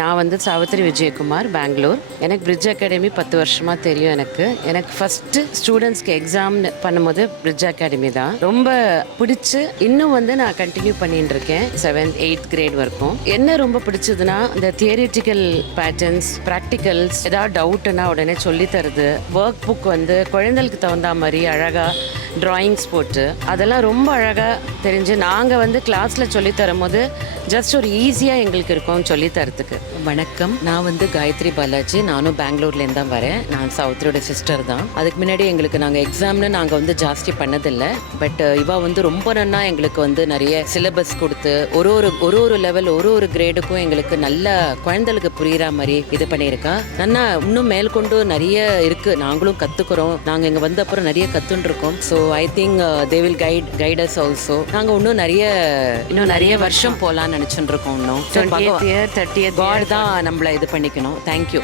நான் வந்து சாவித்ரி விஜயகுமார், பெங்களூர். எனக்கு பிரிட்ஜ் அகாடமி 10 வருஷமாக தெரியும். எனக்கு ஃபஸ்ட்டு ஸ்டூடெண்ட்ஸ்க்கு எக்ஸாம் பண்ணும்போது பிரிட்ஜ் அகாடமி தான் ரொம்ப பிடிச்சி இன்னும் வந்து நான் கண்டினியூ பண்ணிட்டு இருக்கேன் 7th 8th கிரேட் வரைக்கும். என்ன ரொம்ப பிடிச்சதுன்னா இந்த தியரிட்டிக்கல் பேட்டர்ன்ஸ், ப்ராக்டிகல்ஸ், ஏதாவது டவுட்னா உடனே சொல்லி தருது. ஒர்க் புக் வந்து குழந்தைகளுக்கு தகுந்த மாதிரி அழகாக ட்ராயிங்ஸ் போட்டு அதெல்லாம் ரொம்ப அழகாக தெரிஞ்சு நாங்கள் வந்து கிளாஸில் சொல்லித்தரும் போது ஜஸ்ட் ஒரு ஈஸியாக எங்களுக்கு இருக்கும் சொல்லித்தரத்துக்கு. வணக்கம், நான் வந்து காயத்ரி பாலாஜி. நானும் பெங்களூர்லேருந்து தான் வரேன். நான் சௌத்ரியோட சிஸ்டர் தான். அதுக்கு முன்னாடி எங்களுக்கு நாங்கள் எக்ஸாம்னு நாங்கள் வந்து ஜாஸ்தி பண்ணதில்லை. பட் இவள் வந்து ரொம்ப நன்னா எங்களுக்கு வந்து நிறைய சிலபஸ் கொடுத்து ஒரு லெவல் ஒரு கிரேடுக்கும் எங்களுக்கு நல்ல குழந்தைகளுக்கு புரிகிற மாதிரி இது பண்ணியிருக்கா. நன்னா இன்னும் மேற்கொண்டு நிறைய இருக்குது, நாங்களும் கற்றுக்குறோம். நாங்கள் இங்கே வந்த அப்புறம் நிறைய கற்றுன்ருக்கோம். So I think they will guide us also. நாங்கள் இன்னும் நிறைய வருஷம் போகலான்னு நினச்சிட்டு இருக்கோம். இன்னும் 20th year 30th காட் தான் நம்மளை இது பண்ணிக்கணும். தேங்க்யூ.